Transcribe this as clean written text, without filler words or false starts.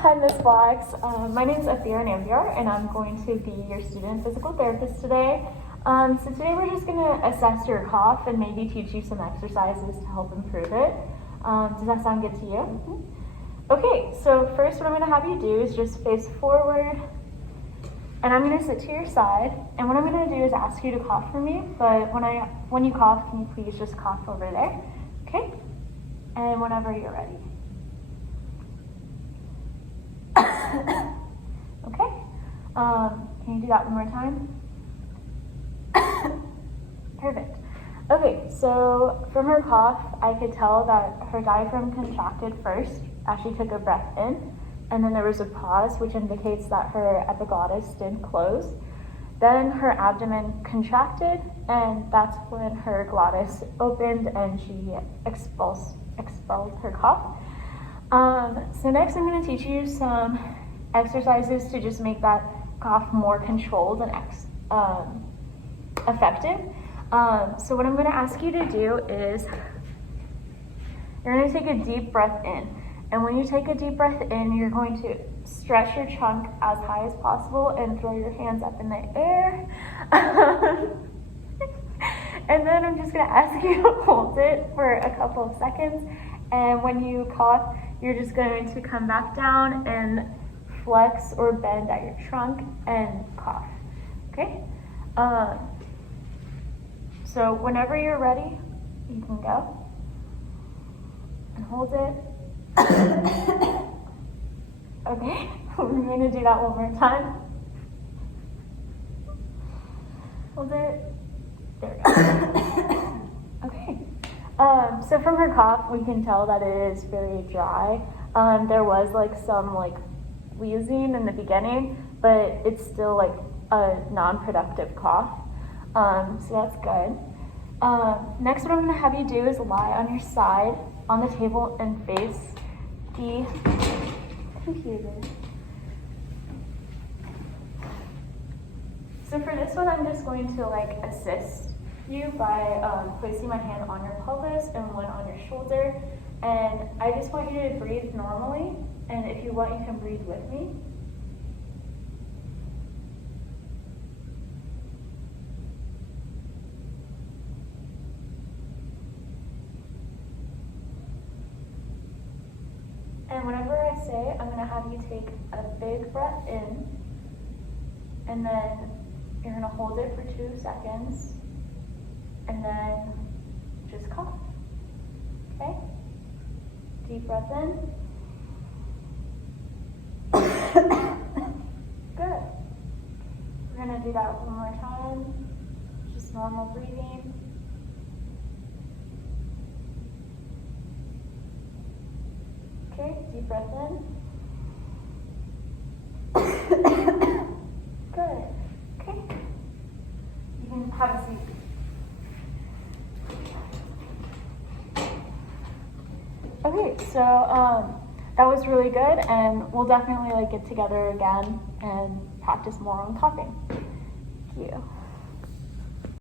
Hi, Ms. Blacks. My name is Athira Nambiar, and I'm going to be your student physical therapist today. So today we're just going to assess your cough and maybe teach you some exercises to help improve it. Does that sound good to you? Mm-hmm. Okay, so first what I'm going to have you do is just face forward, and I'm going to sit to your side. And what I'm going to do is ask you to cough for me, but when you cough, can you please just cough over there? Okay? And whenever you're ready. Okay, can you do that one more time? Perfect. Okay, so from her cough, I could tell that her diaphragm contracted first as she took a breath in, and then there was a pause, which indicates that her epiglottis did close. Then her abdomen contracted, and that's when her glottis opened and she expelled her cough. So next I'm going to teach you some exercises to just make that cough more controlled and effective. So what I'm going to ask you to do is you're going to take a deep breath in. And when you take a deep breath in, you're going to stretch your trunk as high as possible and throw your hands up in the air. And then I'm just going to ask you to hold it for a couple of seconds. And when you cough, you're just going to come back down and flex or bend at your trunk and cough. Okay? So whenever you're ready, you can go and hold it. Okay, we're going to do that one more time. Hold it. There we go. Okay. So from her cough, we can tell that it is very dry. There was some wheezing in the beginning, but it's still a non-productive cough. So that's good. Next, what I'm going to have you do is lie on your side on the table and face the computer. So for this one, I'm just going to assist you by placing my hand on your pelvis and one on your shoulder. And I just want you to breathe normally. And if you want, you can breathe with me. And whenever I say, I'm going to have you take a big breath in, and then you're going to hold it for 2 seconds, and then just cough. Okay? Deep breath in. Good. We're going to do that one more time. Just normal breathing. Okay, deep breath in. Good. Okay. You can have a seat. Okay, so that was really good, and we'll definitely get together again and practice more on coughing. Thank you.